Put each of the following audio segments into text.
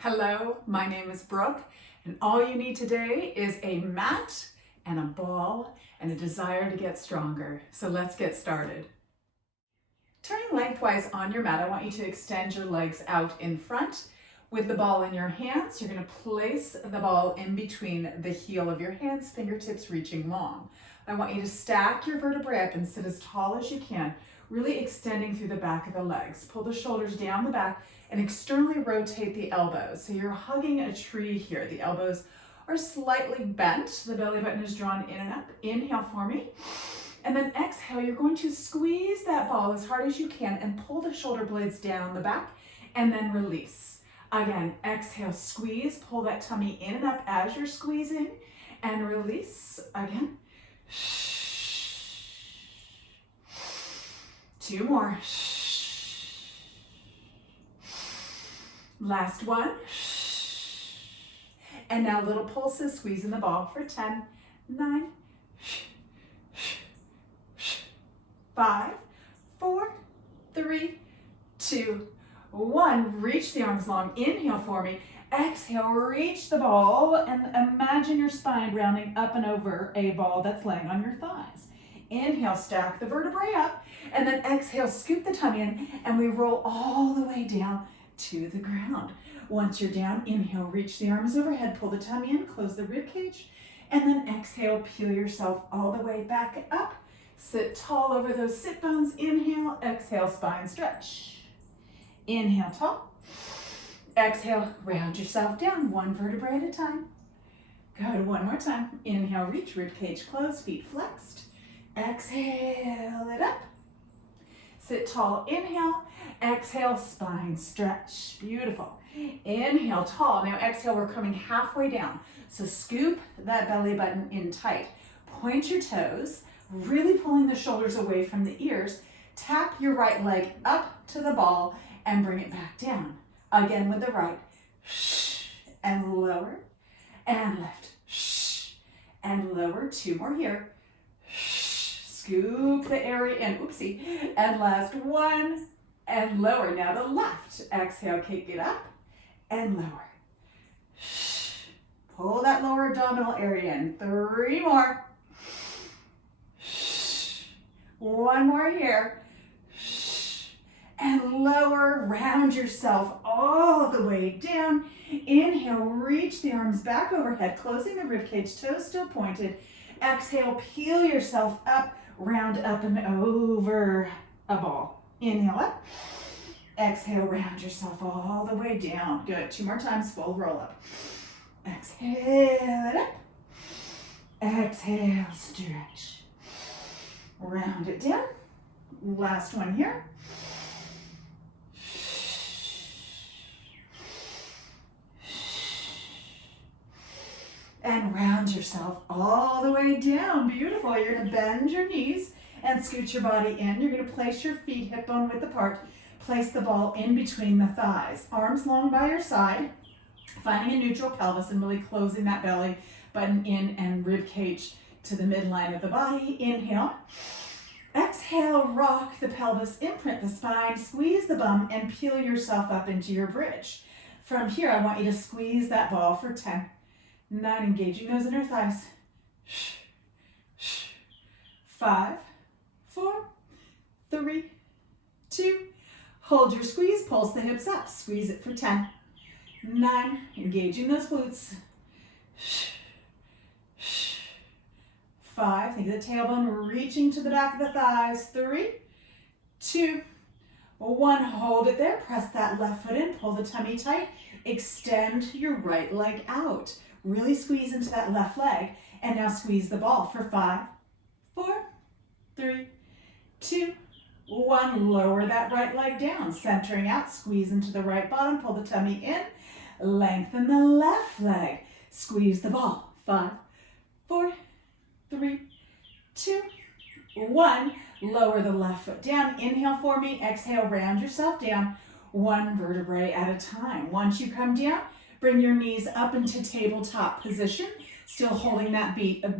Hello, my name is Brooke, and all you need today is a mat and a ball and a desire to get stronger. So let's get started. Turning lengthwise on your mat, I want you to extend your legs out in front. With the ball in your hands, you're going to place the ball in between the heel of your hands, fingertips reaching long. I want you to stack your vertebrae up and sit as tall as you can, really extending through the back of the legs. Pull the shoulders down the back and externally rotate the elbows. So you're hugging a tree here. The elbows are slightly bent. The belly button is drawn in and up. Inhale for me. And then exhale, you're going to squeeze that ball as hard as you can and pull the shoulder blades down the back and then release. Again, exhale, squeeze, pull that tummy in and up as you're squeezing and release. Again. Two more. Last one. And now little pulses, squeezing the ball for 10, 9, 5, 4, 3, 2, 1. Reach the arms long. Inhale for me. Exhale, reach the ball and imagine your spine rounding up and over a ball that's laying on your thighs. Inhale, stack the vertebrae up, and then exhale, scoop the tummy in, and we roll all the way down to the ground. Once you're down, inhale, reach the arms overhead, pull the tummy in, close the rib cage, and then exhale, peel yourself all the way back up. Sit tall over those sit bones. Inhale, exhale, spine stretch. Inhale, tall. Exhale, round yourself down, one vertebrae at a time. Good, one more time. Inhale, reach, rib cage closed, feet flexed. Exhale it up. Sit tall, inhale. Exhale, spine stretch. Beautiful. Inhale, tall. Now exhale, we're coming halfway down. So scoop that belly button in tight. Point your toes, really pulling the shoulders away from the ears. Tap your right leg up to the ball and bring it back down. Again with the right. And lower and lift. And lower. Two more here. Scoop the area in. Oopsie. And last one. And lower. Now the left. Exhale, kick it up and lower. Pull that lower abdominal area in. Three more. One more here. And lower. Round yourself all the way down. Inhale, reach the arms back overhead, closing the ribcage, toes still pointed. Exhale, peel yourself up, round up and over a ball. Inhale up. Exhale, round yourself all the way down. Good. Two more times, full roll up. Exhale it up. Exhale, stretch. Round it down. Last one here. And round yourself all the way down. Beautiful. You're going to bend your knees and scoot your body in. You're going to place your feet hip bone width apart. Place the ball in between the thighs. Arms long by your side. Finding a neutral pelvis and really closing that belly button in and rib cage to the midline of the body. Inhale. Exhale, rock the pelvis, imprint the spine, squeeze the bum, and peel yourself up into your bridge. From here, I want you to squeeze that ball for 10, 9, engaging those inner thighs. 5, 4, 3, 2, hold your squeeze, pulse the hips up, squeeze it for 10, 9, engaging those glutes. 5, think of the tailbone reaching to the back of the thighs. 3, 2, 1, hold it there. Press that left foot in, pull the tummy tight. Extend your right leg out. Really squeeze into that left leg. And now squeeze the ball for 5, 4, 3, 2, 1. Lower that right leg down. Centering out, squeeze into the right bottom, pull the tummy in. Lengthen the left leg. Squeeze the ball. 5, 4, 3, 2, 1. Lower the left foot down. Inhale for me. Exhale, round yourself down. One vertebrae at a time. Once you come down, bring your knees up into tabletop position, still holding that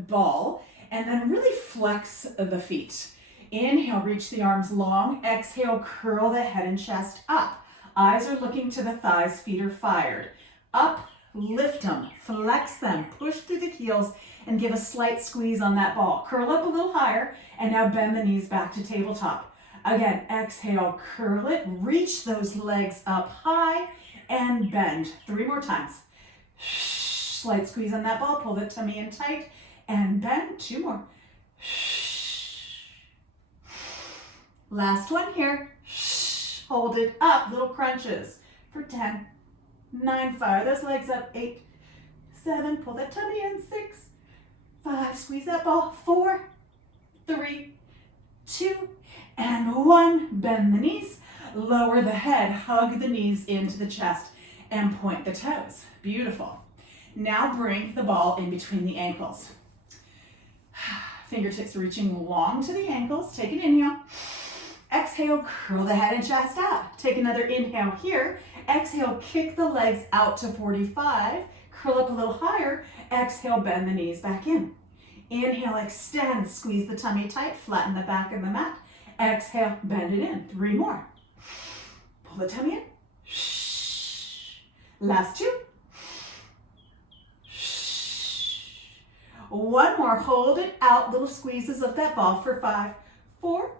ball, and then really flex the feet. Inhale, reach the arms long. Exhale, curl the head and chest up. Eyes are looking to the thighs, feet are fired. Up, lift them, flex them, push through the heels, and give a slight squeeze on that ball. Curl up a little higher, and now bend the knees back to tabletop. Again, exhale, curl it, reach those legs up high, and bend. 3 more times. Slight squeeze on that ball, pull the tummy in tight, and bend. 2 more. Last one here. Hold it up, little crunches for 10, 9, fire those legs up, 8, 7, pull that tummy in, 6, 5, squeeze that ball, 4, 3, 2, and 1. Bend the knees, lower the head, hug the knees into the chest, and point the toes. Beautiful. Now bring the ball in between the ankles. Fingertips reaching long to the ankles. Take an inhale. Exhale, curl the head and chest out. Take another inhale here. Exhale, kick the legs out to 45. Curl up a little higher. Exhale, bend the knees back in. Inhale, extend, squeeze the tummy tight, flatten the back of the mat. Exhale, bend it in. 3 more. Pull the tummy in. Last 2. 1 more. Hold it out. Little squeezes of that ball for 5, 4,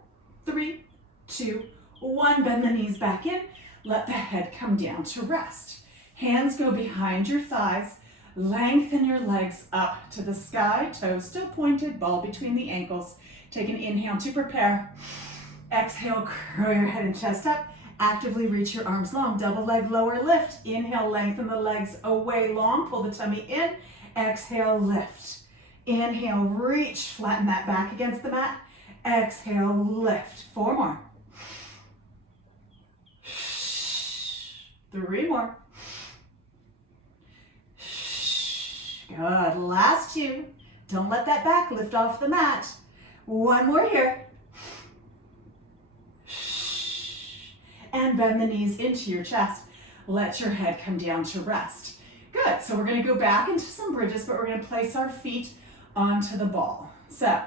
3, 2, 1. Bend the knees back in. Let the head come down to rest. Hands go behind your thighs. Lengthen your legs up to the sky. Toes still pointed. Ball between the ankles. Take an inhale to prepare. Exhale, curl your head and chest up. Actively reach your arms long. Double leg lower lift. Inhale, lengthen the legs away long. Pull the tummy in. Exhale, lift. Inhale, reach. Flatten that back against the mat. Exhale, lift. 4 more. 3 more. Good. Last 2. Don't let that back lift off the mat. 1 more here. And bend the knees into your chest. Let your head come down to rest. Good. So we're going to go back into some bridges, but we're going to place our feet onto the ball. So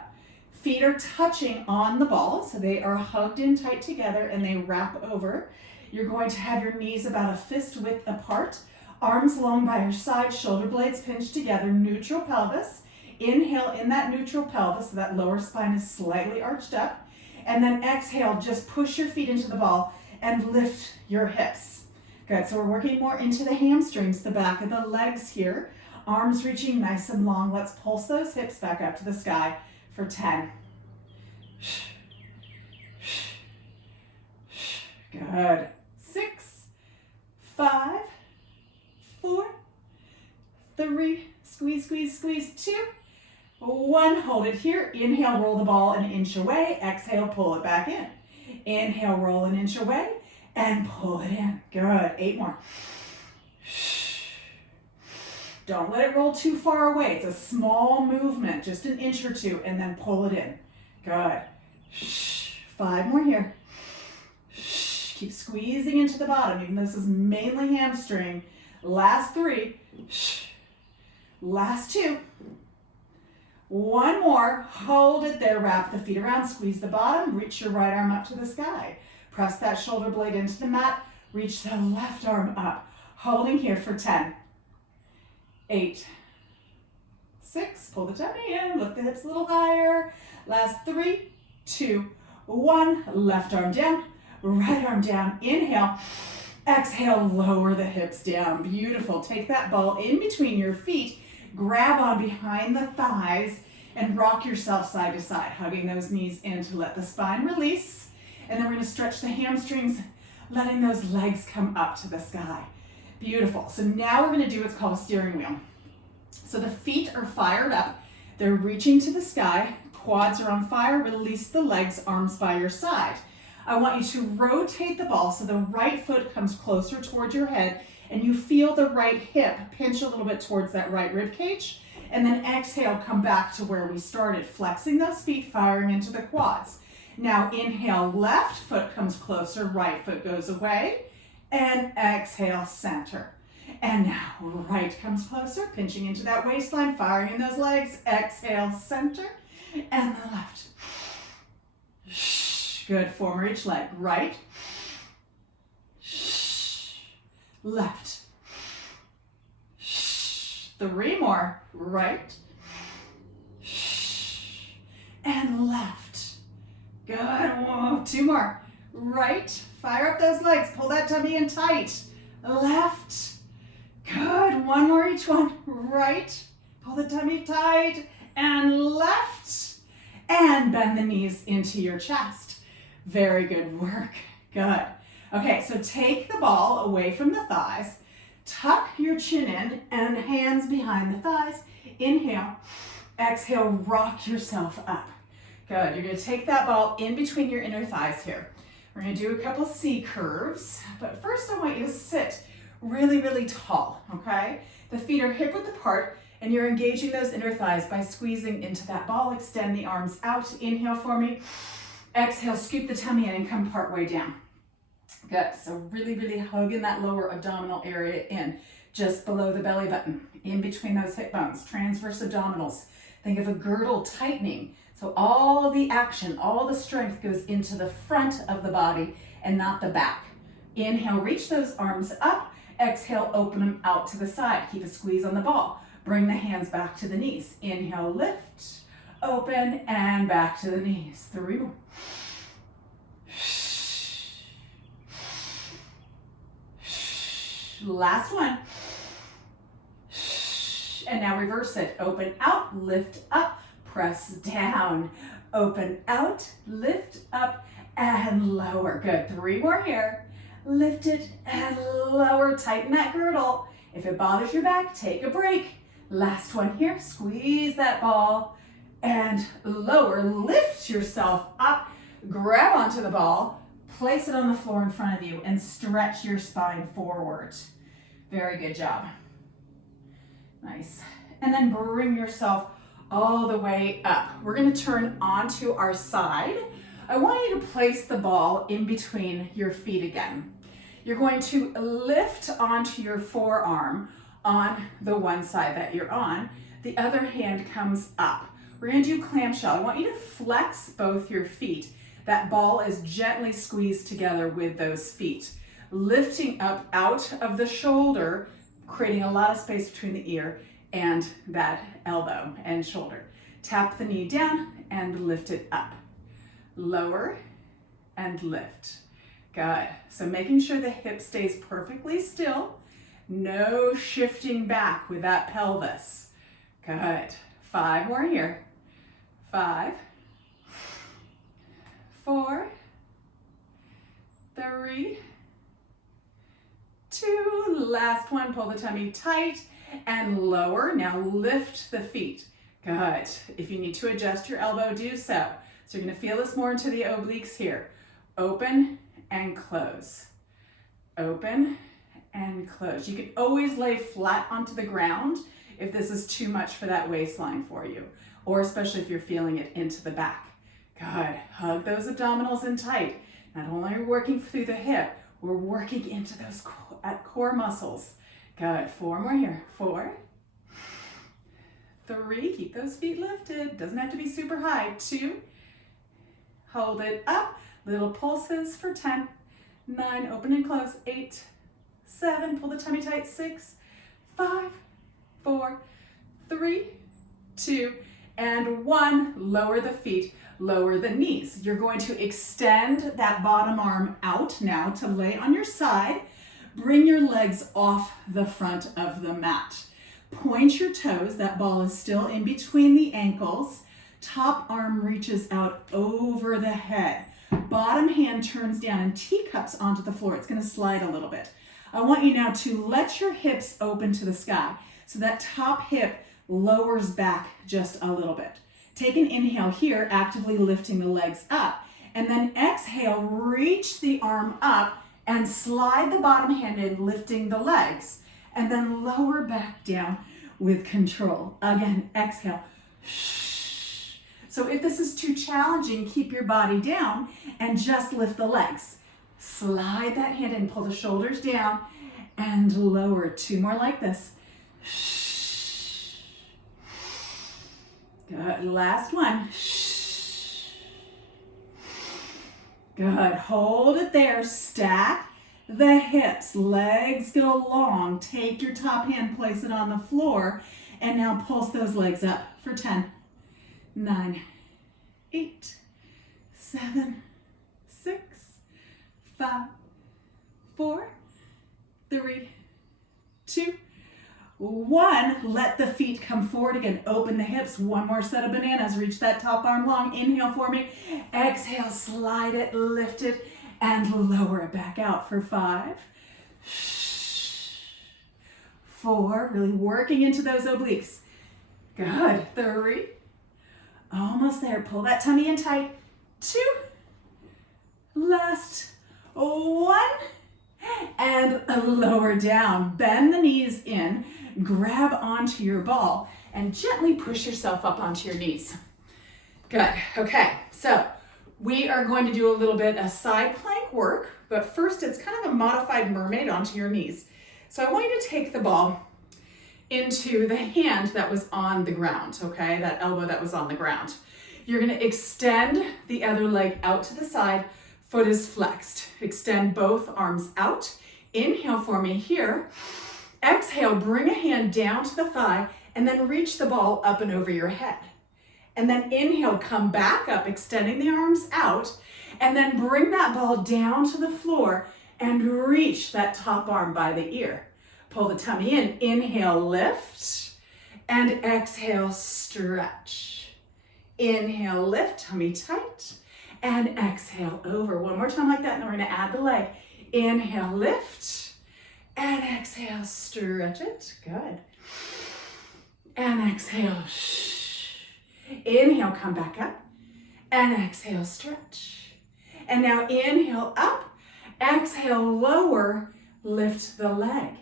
feet are touching on the ball, so they are hugged in tight together and they wrap over. You're going to have your knees about a fist width apart, arms long by your side, shoulder blades pinched together, neutral pelvis. Inhale in that neutral pelvis, so that lower spine is slightly arched up. And then exhale, just push your feet into the ball and lift your hips. Good, so we're working more into the hamstrings, the back of the legs here. Arms reaching nice and long. Let's pulse those hips back up to the sky for 10. Good. 6, 5, 4, 3, squeeze, squeeze, squeeze, 2, 1. Hold it here. Inhale, roll the ball an inch away. Exhale, pull it back in. Inhale, roll an inch away and pull it in. Good. 8 more. Don't let it roll too far away. It's a small movement, just an inch or 2, and then pull it in. Good. 5 more here. Keep squeezing into the bottom, even though this is mainly hamstring. Last 3. Last 2. 1 more. Hold it there. Wrap the feet around. Squeeze the bottom. Reach your right arm up to the sky. Press that shoulder blade into the mat. Reach the left arm up. Holding here for 10. 8. 6. Pull the tummy in. Lift the hips a little higher. Last 3, 2, 1. Left arm down. Right arm down. Inhale. Exhale. Lower the hips down. Beautiful. Take that ball in between your feet. Grab on behind the thighs and rock yourself side to side, hugging those knees in to let the spine release. And then we're going to stretch the hamstrings, letting those legs come up to the sky. Beautiful. So now we're going to do what's called a steering wheel. So the feet are fired up. They're reaching to the sky. Quads are on fire. Release the legs, arms by your side. I want you to rotate the ball so the right foot comes closer towards your head and you feel the right hip pinch a little bit towards that right rib cage. And then exhale, come back to where we started, flexing those feet, firing into the quads. Now inhale, left foot comes closer, right foot goes away, and exhale, center. And now right comes closer, pinching into that waistline, firing in those legs, exhale, center, and the left. Good, 4 more each leg. Right, left, 3 more. Right. And left. Good. Whoa. 2 more. Right. Fire up those legs. Pull that tummy in tight. Left. Good. 1 more each one. Right. Pull the tummy tight. And left. And bend the knees into your chest. Very good work. Good. Okay, so take the ball away from the thighs. Tuck your chin in and hands behind the thighs. Inhale. Exhale, rock yourself up. Good. You're going to take that ball in between your inner thighs here. We're going to do a couple C curves, but first I want you to sit really, really tall, okay? The feet are hip width apart, and you're engaging those inner thighs by squeezing into that ball. Extend the arms out. Inhale for me. Exhale, scoop the tummy in and come part way down. Good. So really, really hug in that lower abdominal area in, just below the belly button, in between those hip bones, transverse abdominals. Think of a girdle tightening. So all the action, all the strength goes into the front of the body and not the back. Inhale, reach those arms up. Exhale, open them out to the side. Keep a squeeze on the ball. Bring the hands back to the knees. Inhale, lift, open, and back to the knees. 3 more. Last one. And now reverse it. Open out, lift up, press down. Open out, lift up, and lower. Good. 3 more here. Lift it and lower. Tighten that girdle. If it bothers your back, take a break. Last one here. Squeeze that ball and lower. Lift yourself up. Grab onto the ball. Place it on the floor in front of you and stretch your spine forward. Very good job. Nice. And then bring yourself all the way up. We're going to turn onto our side. I want you to place the ball in between your feet again. You're going to lift onto your forearm on the one side that you're on. The other hand comes up. We're going to do clamshell. I want you to flex both your feet. That ball is gently squeezed together with those feet. Lifting up out of the shoulder, creating a lot of space between the ear and that elbow and shoulder. Tap the knee down and lift it up. Lower and lift. Good. So making sure the hip stays perfectly still. No shifting back with that pelvis. Good. 5 more here. 5, 4, 3, 2, last one. Pull the tummy tight and lower. Now lift the feet. Good. If you need to adjust your elbow, do so. So you're going to feel this more into the obliques here. Open and close. Open and close. You can always lay flat onto the ground if this is too much for that waistline for you, or especially if you're feeling it into the back. Good. Hug those abdominals in tight. Not only are we working through the hip, we're working into those core muscles. Good. 4 more here. 4, 3, keep those feet lifted. Doesn't have to be super high. 2, hold it up. Little pulses for 10, 9, open and close. 8, 7, pull the tummy tight. 6, 5, 4, 3, 2, and 1. Lower the feet, lower the knees. You're going to extend that bottom arm out now to lay on your side. Bring your legs off the front of the mat. Point your toes. That ball is still in between the ankles. Top arm reaches out over the head. Bottom hand turns down and teacups onto the floor. It's going to slide a little bit. I want you now to let your hips open to the sky. So that top hip lowers back just a little bit. Take an inhale here, actively lifting the legs up. And then exhale, reach the arm up and slide the bottom hand in, lifting the legs. And then lower back down with control. Again, exhale. So if this is too challenging, keep your body down and just lift the legs. Slide that hand in, pull the shoulders down and lower. 2 more like this. Good. Last one. Good. Hold it there. Stack the hips. Legs go long. Take your top hand, place it on the floor, and now pulse those legs up for 10, 9, 8, 7, 6, 5, 4, 3, 2, 1. Let the feet come forward again. Open the hips. One more set of bananas. Reach that top arm long. Inhale for me. Exhale, slide it, lift it, and lower it back out for 5, 4, really working into those obliques. Good. 3, almost there. Pull that tummy in tight. 2, last 1, and lower down. Bend the knees in, grab onto your ball, and gently push yourself up onto your knees. Good. Okay, so we are going to do a little bit of side plank work, but first it's kind of a modified mermaid onto your knees. So I want you to take the ball into the hand that was on the ground, okay? That elbow that was on the ground. You're gonna extend the other leg out to the side, foot is flexed. Extend both arms out. Inhale for me here. Exhale, bring a hand down to the thigh, and then reach the ball up and over your head. And then inhale, come back up, extending the arms out, and then bring that ball down to the floor and reach that top arm by the ear. Pull the tummy in. Inhale, lift, and exhale, stretch. Inhale, lift, tummy tight, and exhale, over. One more time like that, and then we're gonna add the leg. Inhale, lift, and exhale, stretch it. Good. And exhale, inhale, come back up, and exhale, stretch. And now inhale, up, exhale, lower, lift the leg.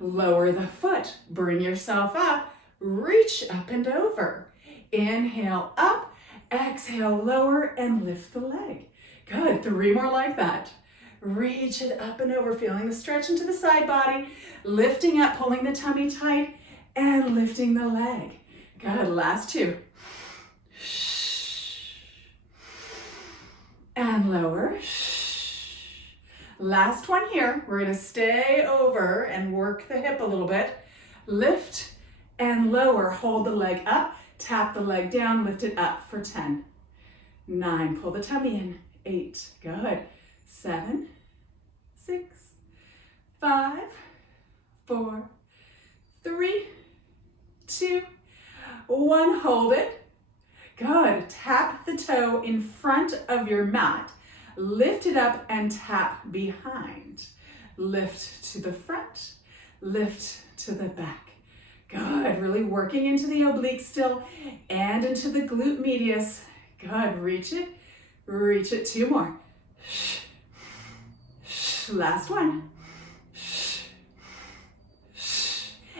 Lower the foot, bring yourself up, reach up and over. Inhale, up, exhale, lower, and lift the leg. Good, 3 more like that. Reach it up and over, feeling the stretch into the side body, lifting up, pulling the tummy tight, and lifting the leg. Good, last 2. And lower. Last one here. We're gonna stay over and work the hip a little bit. Lift and lower, hold the leg up, tap the leg down, lift it up for 10, 9, pull the tummy in, 8, good, 7, 6, 5, 4, 3, 2, 1, hold it. Good, tap the toe in front of your mat, lift it up and tap behind. Lift to the front, lift to the back. Good, really working into the oblique still and into the glute medius. Good, reach it, 2 more. Last one.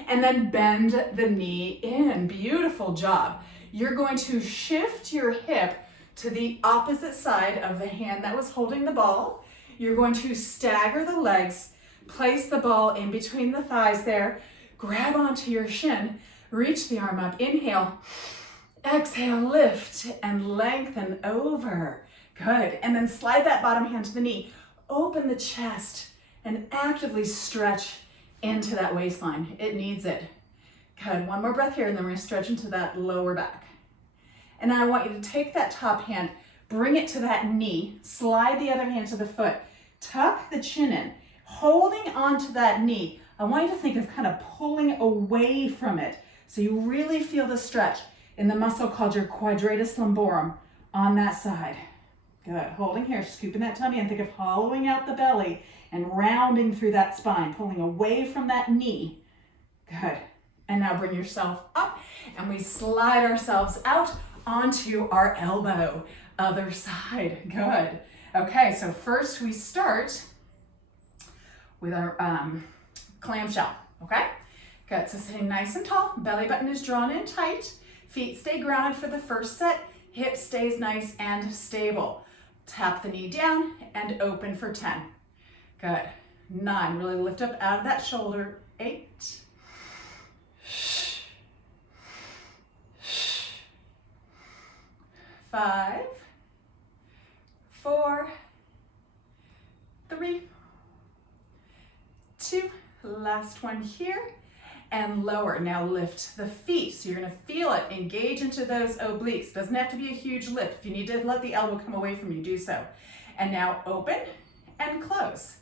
And then bend the knee in, beautiful job. You're going to shift your hip to the opposite side of the hand that was holding the ball. You're going to stagger the legs, place the ball in between the thighs there, grab onto your shin, reach the arm up, inhale, exhale, lift and lengthen over. Good, and then slide that bottom hand to the knee, open the chest and actively stretch into that waistline. It needs it. Good, one more breath here and then we're gonna stretch into that lower back. And now I want you to take that top hand, bring it to that knee, slide the other hand to the foot, tuck the chin in, holding onto that knee. I want you to think of kind of pulling away from it so you really feel the stretch in the muscle called your quadratus lumborum on that side. Good, holding here, scooping that tummy and think of hollowing out the belly and rounding through that spine, pulling away from that knee. Good, and now bring yourself up and we slide ourselves out onto our elbow, other side. Good. Okay, so first we start with our clamshell, okay? Good, so sitting nice and tall, belly button is drawn in tight, feet stay grounded for the first set, hip stays nice and stable. Tap the knee down and open for 10. Good, 9, really lift up out of that shoulder, 8, 5, 4, 3, Last one here. And lower. Now lift the feet. So you're going to feel it. Engage into those obliques. Doesn't have to be a huge lift. If you need to let the elbow come away from you, do so. And now open and close.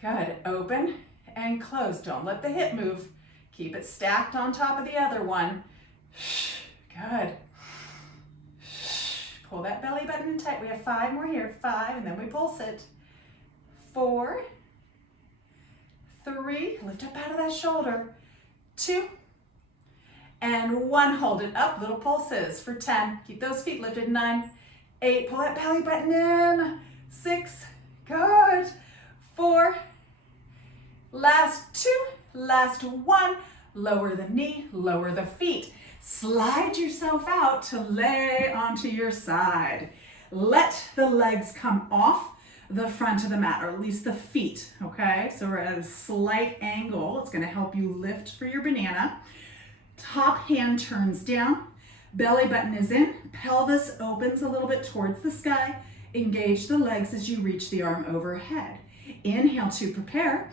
Good. Open and close. Don't let the hip move. Keep it stacked on top of the other one. Good. Pull that belly button tight. We have 5 more here. 5, and then we pulse it. 4, 3, lift up out of that shoulder. 2, and 1, hold it up, little pulses for 10. Keep those feet lifted. 9, 8, pull that belly button in. 6, good. 4, last 2, last 1. Lower the knee, lower the feet. Slide yourself out to lay onto your side. Let the legs come off the front of the mat, or at least the feet, okay? So we're at a slight angle. It's gonna help you lift for your banana. Top hand turns down, belly button is in, pelvis opens a little bit towards the sky. Engage the legs as you reach the arm overhead. Inhale to prepare.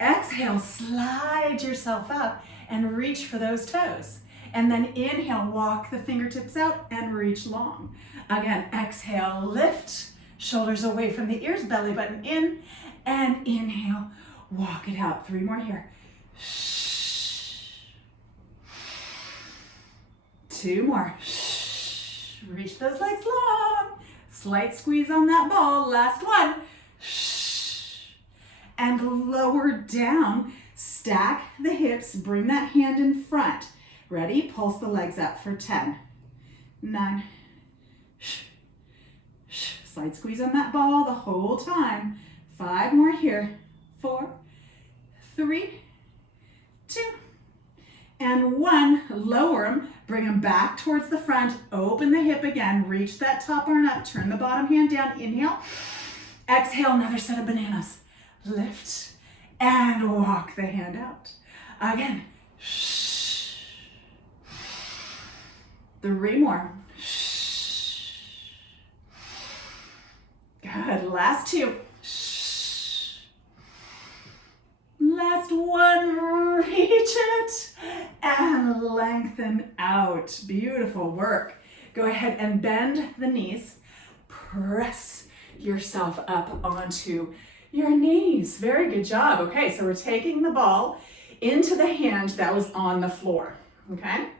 Exhale, slide yourself up and reach for those toes. And then inhale, walk the fingertips out and reach long. Again, exhale, lift, shoulders away from the ears, belly button in, and inhale, walk it out. 3 more here. 2 more. Reach those legs long. Slight squeeze on that ball. Last one. And lower down. Stack the hips. Bring that hand in front. Ready? Pulse the legs up for 10, 9. Slight squeeze on that ball the whole time. 5 more here. 4, 3, 2, and 1. Lower them. Bring them back towards the front. Open the hip again. Reach that top arm up. Turn the bottom hand down. Inhale. Exhale, another set of bananas. Lift and walk the hand out. Again. 3 more. Good. Last 2. Last 1. Reach it and lengthen out. Beautiful work. Go ahead and bend the knees. Press yourself up onto your knees. Very good job. Okay, so we're taking the ball into the hand that was on the floor. Okay?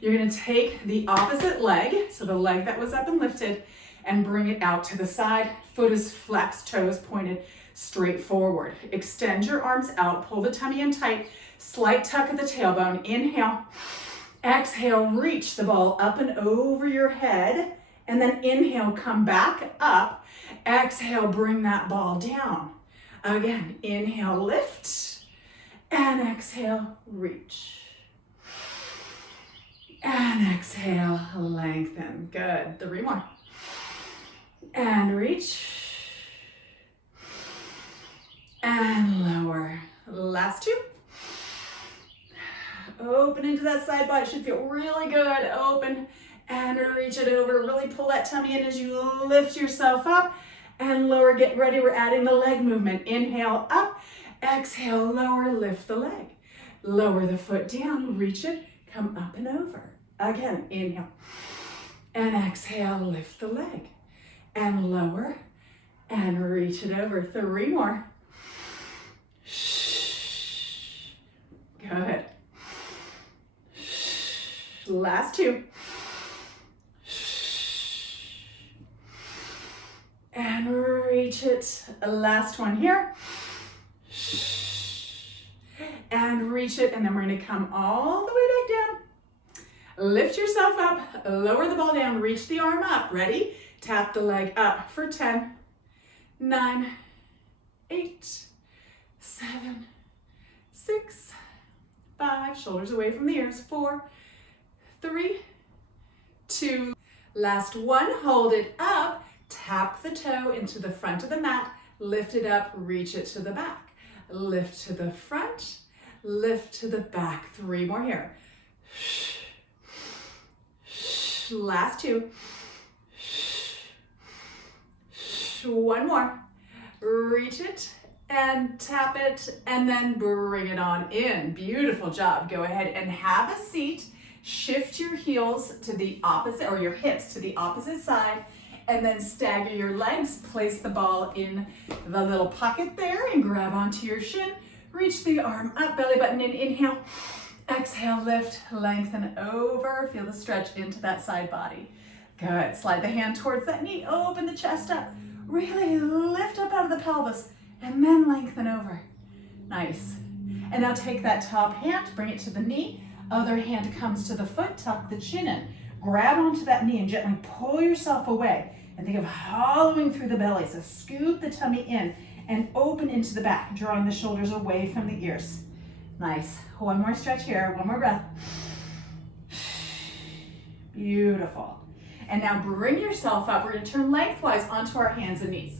You're going to take the opposite leg, so the leg that was up and lifted, and bring it out to the side. Foot is flexed, toes pointed straight forward. Extend your arms out, pull the tummy in tight, slight tuck of the tailbone. Inhale, exhale, reach the ball up and over your head, and then inhale, come back up. Exhale, bring that ball down. Again, inhale, lift, and exhale, reach. And exhale, lengthen. Good. 3 more. And reach. And lower. Last 2. Open into that side body. It should feel really good. Open and reach it over. Really pull that tummy in as you lift yourself up and lower. Get ready. We're adding the leg movement. Inhale up. Exhale, lower. Lift the leg. Lower the foot down. Reach it. Come up and over. Again, inhale. And exhale, lift the leg. And lower. And reach it over. 3 more. Good. Last 2. And reach it. Last one here. And reach it, and then we're going to come all the way back down. Lift yourself up, lower the ball down, reach the arm up. Ready? Tap the leg up for 10, 9, 8, 7, 6, 5. Shoulders away from the ears. 4, 3, 2. Last 1. Hold it up. Tap the toe into the front of the mat. Lift it up. Reach it to the back. Lift to the front. Lift to the back. 3 more here. Last 2. 1 more. Reach it and tap it, and then bring it on in. Beautiful job. Go ahead and have a seat. Shift your heels to the opposite, or your hips to the opposite side, and then stagger your legs. Place the ball in the little pocket there and grab onto your shin. Reach the arm up, belly button in, inhale. Exhale, lift, lengthen over. Feel the stretch into that side body. Good. Slide the hand towards that knee. Open the chest up. Really lift up out of the pelvis and then lengthen over. Nice. And now take that top hand, bring it to the knee. Other hand comes to the foot, tuck the chin in. Grab onto that knee and gently pull yourself away. And think of hollowing through the belly. So scoop the tummy in and open into the back, drawing the shoulders away from the ears. Nice. One more stretch here, one more breath. Beautiful. And now bring yourself up. We're going to turn lengthwise onto our hands and knees.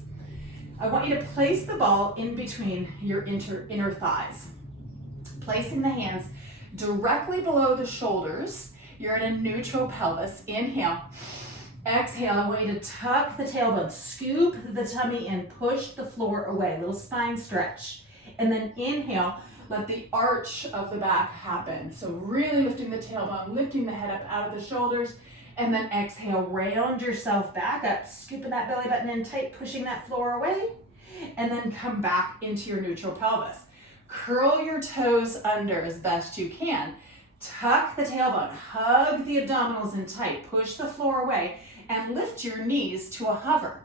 I want you to place the ball in between your inner thighs. Placing the hands directly below the shoulders. You're in a neutral pelvis. Inhale. Exhale. I want you to tuck the tailbone. Scoop the tummy in. Push the floor away. Little spine stretch. And then inhale. Let the arch of the back happen. So really lifting the tailbone, lifting the head up out of the shoulders. And then exhale, round yourself back up, scooping that belly button in tight, pushing that floor away. And then come back into your neutral pelvis. Curl your toes under as best you can. Tuck the tailbone, hug the abdominals in tight, push the floor away, and lift your knees to a hover.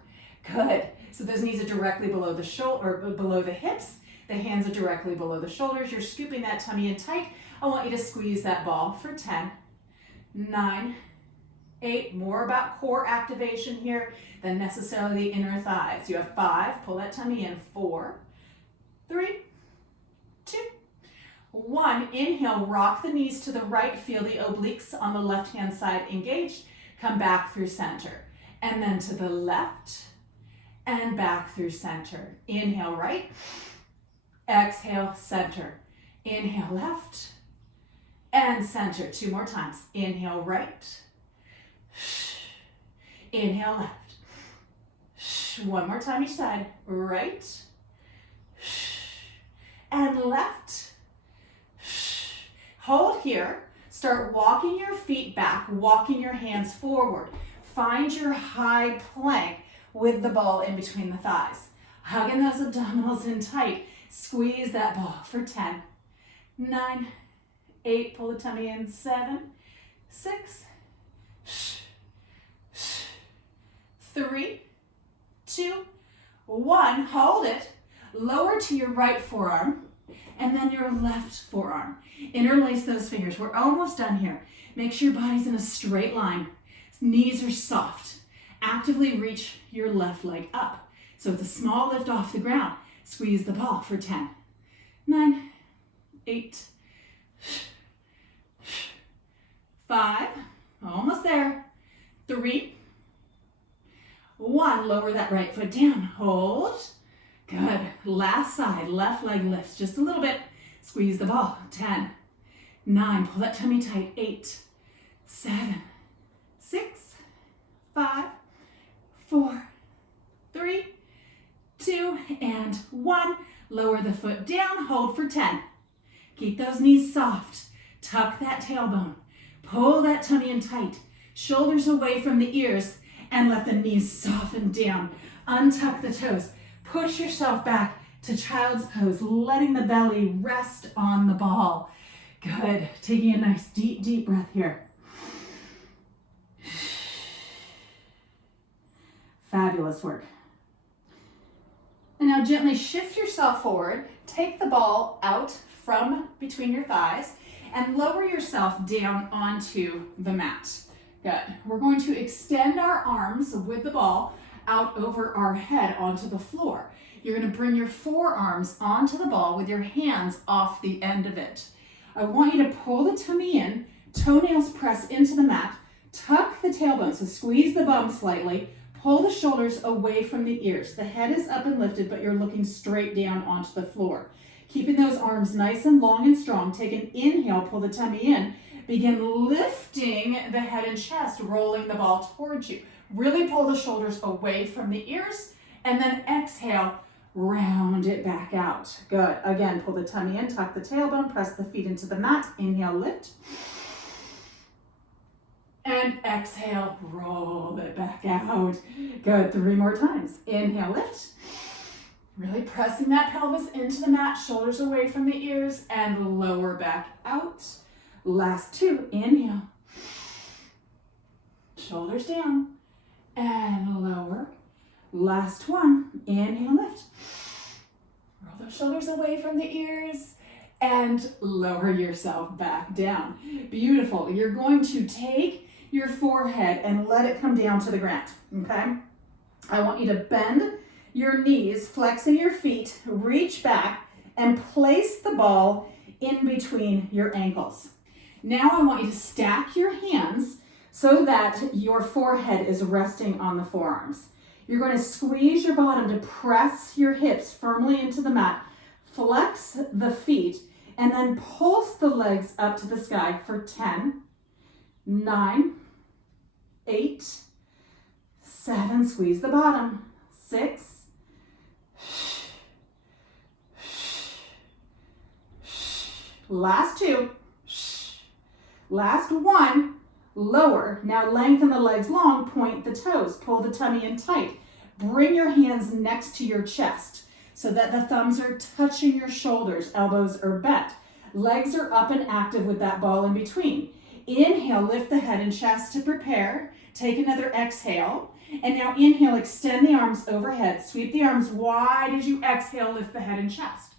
Good. So those knees are directly below the shoulder, or below the hips. The hands are directly below the shoulders. You're scooping that tummy in tight. I want you to squeeze that ball for 10, 9, 8. More about core activation here than necessarily the inner thighs. You have 5. Pull that tummy in. 4, 3, 2, 1. Inhale, rock the knees to the right. Feel the obliques on the left-hand side engaged. Come back through center. And then to the left and back through center. Inhale, right. Exhale, center. Inhale, left and center. 2 more times. Inhale, right. Inhale, left. 1 more time each side. Right and left. Hold here. Start walking your feet back, walking your hands forward. Find your high plank with the ball in between the thighs. Hugging those abdominals in tight. Squeeze that ball for 10, 9, 8. Pull the tummy in. 7, 6, 3, 2, 1. Hold it. Lower to your right forearm and then your left forearm. Interlace those fingers. We're almost done here. Make sure your body's in a straight line. Knees are soft. Actively reach your left leg up. So it's a small lift off the ground. Squeeze the ball for 10, 9, 8, 5, almost there, 3, 1. Lower that right foot down. Hold. Good. Last side. Left leg lifts just a little bit. Squeeze the ball. 10, 9. Pull that tummy tight. 8, 7, 6, 5, 4, 3, 2, and 1. Lower the foot down. Hold for 10. Keep those knees soft. Tuck that tailbone. Pull that tummy in tight. Shoulders away from the ears. And let the knees soften down. Untuck the toes. Push yourself back to child's pose, letting the belly rest on the ball. Good. Taking a nice deep, deep breath here. Fabulous work. And now gently shift yourself forward. Take the ball out from between your thighs and lower yourself down onto the mat. Good. We're going to extend our arms with the ball out over our head onto the floor. You're going to bring your forearms onto the ball with your hands off the end of it. I want you to pull the tummy in, toenails press into the mat, tuck the tailbone, so squeeze the bum slightly, pull the shoulders away from the ears. The head is up and lifted, but you're looking straight down onto the floor. Keeping those arms nice and long and strong. Take an inhale, pull the tummy in. Begin lifting the head and chest, rolling the ball towards you. Really pull the shoulders away from the ears, and then exhale, round it back out. Good. Again, pull the tummy in, tuck the tailbone, press the feet into the mat. Inhale, lift. And exhale, roll it back out. Good. 3 more times. Inhale, lift. Really pressing that pelvis into the mat, shoulders away from the ears, and lower back out. Last 2. Inhale. Shoulders down and lower. Last 1. Inhale, lift. Roll those shoulders away from the ears and lower yourself back down. Beautiful. You're going to take your forehead and let it come down to the ground, okay? I want you to bend your knees, flexing your feet, reach back, and place the ball in between your ankles. Now I want you to stack your hands so that your forehead is resting on the forearms. You're going to squeeze your bottom to press your hips firmly into the mat, flex the feet, and then pulse the legs up to the sky for 10, 9, 8, 7, squeeze the bottom, 6, last 2, last 1, lower. Now lengthen the legs long, point the toes, pull the tummy in tight. Bring your hands next to your chest so that the thumbs are touching your shoulders, elbows are bent. Legs are up and active with that ball in between. Inhale, lift the head and chest to prepare. Take another exhale. And now inhale, extend the arms overhead. Sweep the arms wide as you exhale, lift the head and chest.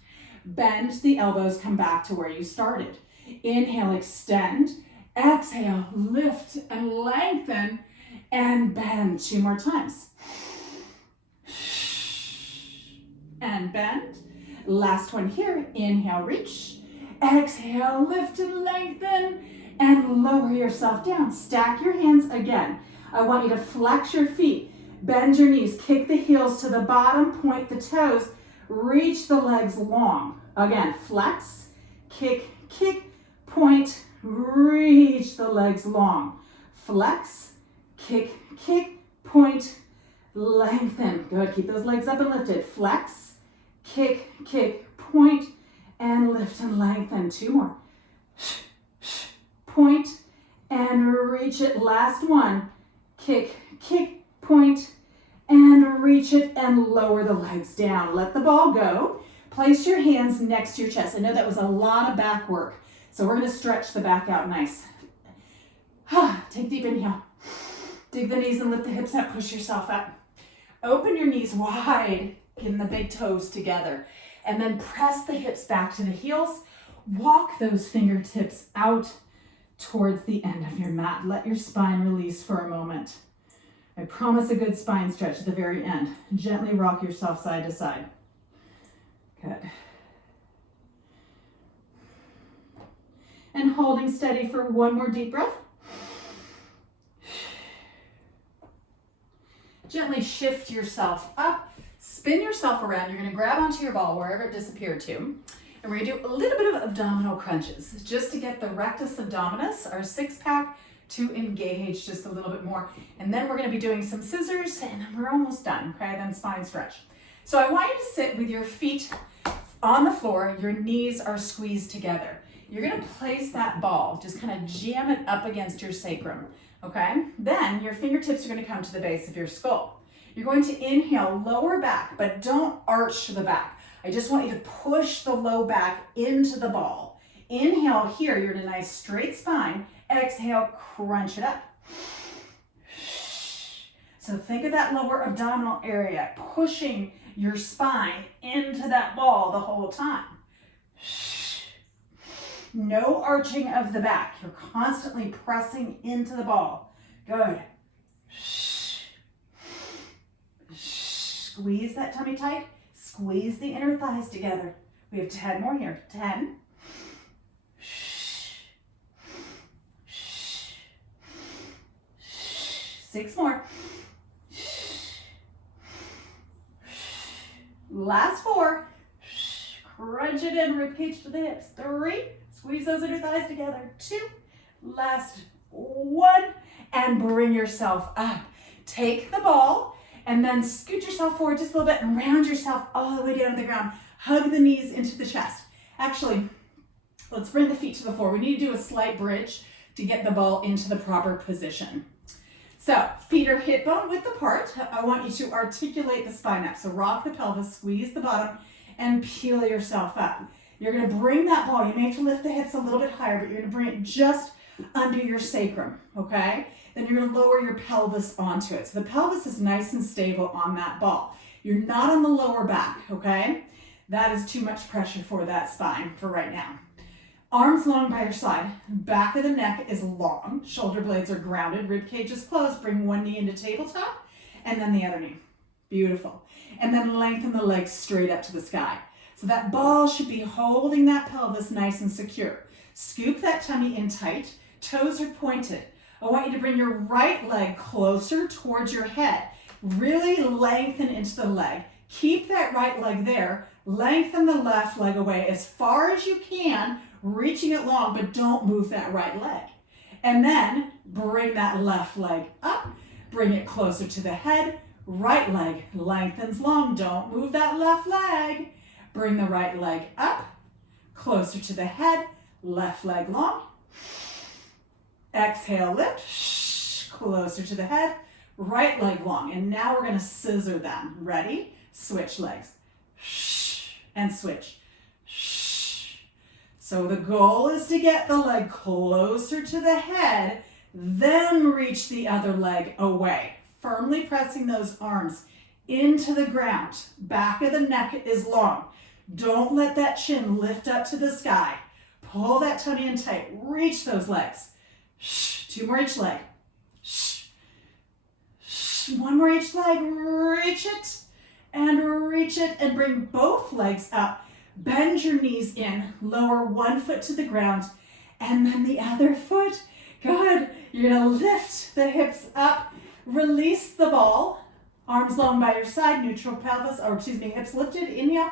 Bend the elbows, come back to where you started. Inhale, extend. Exhale, lift and lengthen and bend. 2 more times. And bend. Last one here. Inhale, reach. Exhale, lift and lengthen and lower yourself down. Stack your hands again. I want you to flex your feet, bend your knees, kick the heels to the bottom, point the toes, reach the legs long. Again, flex, kick, kick, point, reach the legs long. Flex, kick, kick, point, lengthen. Good, keep those legs up and lifted. Flex, kick, kick, point, and lift and lengthen. 2 more. Point, and reach it. Last one. Kick, kick, point, and reach it and lower the legs down. Let the ball go. Place your hands next to your chest. I know that was a lot of back work, so we're going to stretch the back out nice. Take deep inhale. Dig the knees and lift the hips up. Push yourself up. Open your knees wide. Pin the big toes together. And then press the hips back to the heels. Walk those fingertips out towards the end of your mat. Let your spine release for a moment. I promise a good spine stretch at the very end. Gently rock yourself side to side. Good. And holding steady for 1 more deep breath. Gently shift yourself up. Spin yourself around. You're going to grab onto your ball wherever it disappeared to. And we're going to do a little bit of abdominal crunches just to get the rectus abdominis, our 6-pack, to engage just a little bit more. And then we're going to be doing some scissors and then we're almost done, okay? Then spine stretch. So I want you to sit with your feet on the floor. Your knees are squeezed together. You're going to place that ball, just kind of jam it up against your sacrum, okay? Then your fingertips are going to come to the base of your skull. You're going to inhale, lower back, but don't arch the back. I just want you to push the low back into the ball. Inhale here, you're in a nice straight spine. Exhale, crunch it up. So think of that lower abdominal area, pushing your spine into that ball the whole time. No arching of the back. You're constantly pressing into the ball. Good. Squeeze that tummy tight. Squeeze the inner thighs together. We have 10 more here. 10. 6 more. Last 4. Crunch it in, ribcage to the hips. 3. Squeeze those inner thighs together. 2. Last 1. And bring yourself up. Take the ball And then scoot yourself forward just a little bit and round yourself all the way down to the ground. Hug the knees into the chest. Actually, let's bring the feet to the floor. We need to do a slight bridge to get the ball into the proper position. So feet are hip bone width apart. I want you to articulate the spine up. So rock the pelvis, squeeze the bottom, and peel yourself up. You're gonna bring that ball. You may have to lift the hips a little bit higher, but you're gonna bring it just under your sacrum, okay? Then you're gonna lower your pelvis onto it. So the pelvis is nice and stable on that ball. You're not on the lower back, okay? That is too much pressure for that spine for right now. Arms long by your side. Back of the neck is long. Shoulder blades are grounded. Rib cage is closed. Bring one knee into tabletop and then the other knee. Beautiful. And then lengthen the legs straight up to the sky. So that ball should be holding that pelvis nice and secure. Scoop that tummy in tight. Toes are pointed. I want you to bring your right leg closer towards your head. Really lengthen into the leg. Keep that right leg there. Lengthen the left leg away as far as you can, reaching it long, but don't move that right leg. And then bring that left leg up. Bring it closer to the head. Right leg lengthens long. Don't move that left leg. Bring the right leg up, closer to the head. Left leg long. Exhale, lift, closer to the head, right leg long. And now we're gonna scissor them. Ready? Switch legs, and switch. So the goal is to get the leg closer to the head, then reach the other leg away. Firmly pressing those arms into the ground. Back of the neck is long. Don't let that chin lift up to the sky. Pull that tummy in tight. Reach those legs. Two more each leg. One more each leg. Reach it and bring both legs up. Bend your knees in. Lower one foot to the ground and then the other foot. Good. You're gonna lift the hips up. Release the ball. Arms long by your side. Neutral pelvis, hips lifted. Inhale.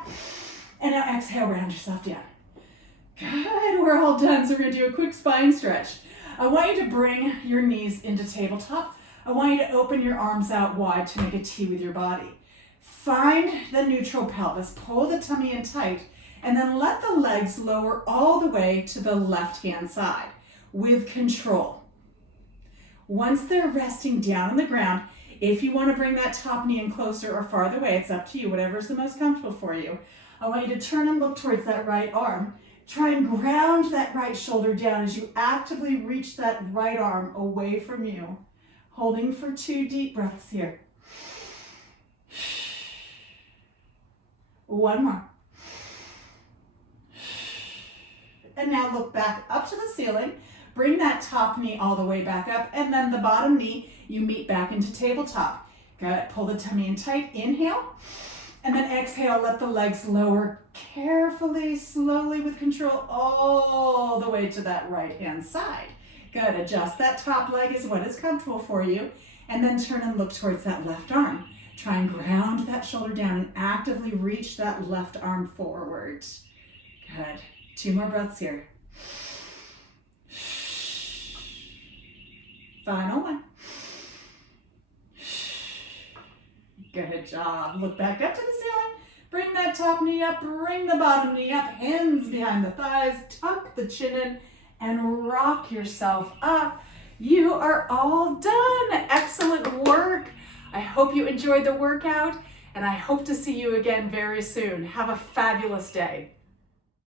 And now exhale, round yourself down. Good. We're all done. So we're gonna do a quick spine stretch. I want you to bring your knees into tabletop. I want you to open your arms out wide to make a T with your body. Find the neutral pelvis, pull the tummy in tight, and then let the legs lower all the way to the left-hand side with control. Once they're resting down on the ground, if you want to bring that top knee in closer or farther away, it's up to you, whatever's the most comfortable for you. I want you to turn and look towards that right arm. Try and ground that right shoulder down as you actively reach that right arm away from you. Holding for 2 deep breaths here. One more. And now look back up to the ceiling. Bring that top knee all the way back up, and then the bottom knee, you meet back into tabletop. Good. Pull the tummy in tight. Inhale. And then exhale, let the legs lower carefully, slowly with control all the way to that right-hand side. Good, adjust that top leg is what is comfortable for you. And then turn and look towards that left arm. Try and ground that shoulder down and actively reach that left arm forward. Good, 2 more breaths here. Final one. Good job. Look back up to the ceiling. Bring that top knee up. Bring the bottom knee up. Hands behind the thighs. Tuck the chin in and rock yourself up. You are all done. Excellent work. I hope you enjoyed the workout, and I hope to see you again very soon. Have a fabulous day.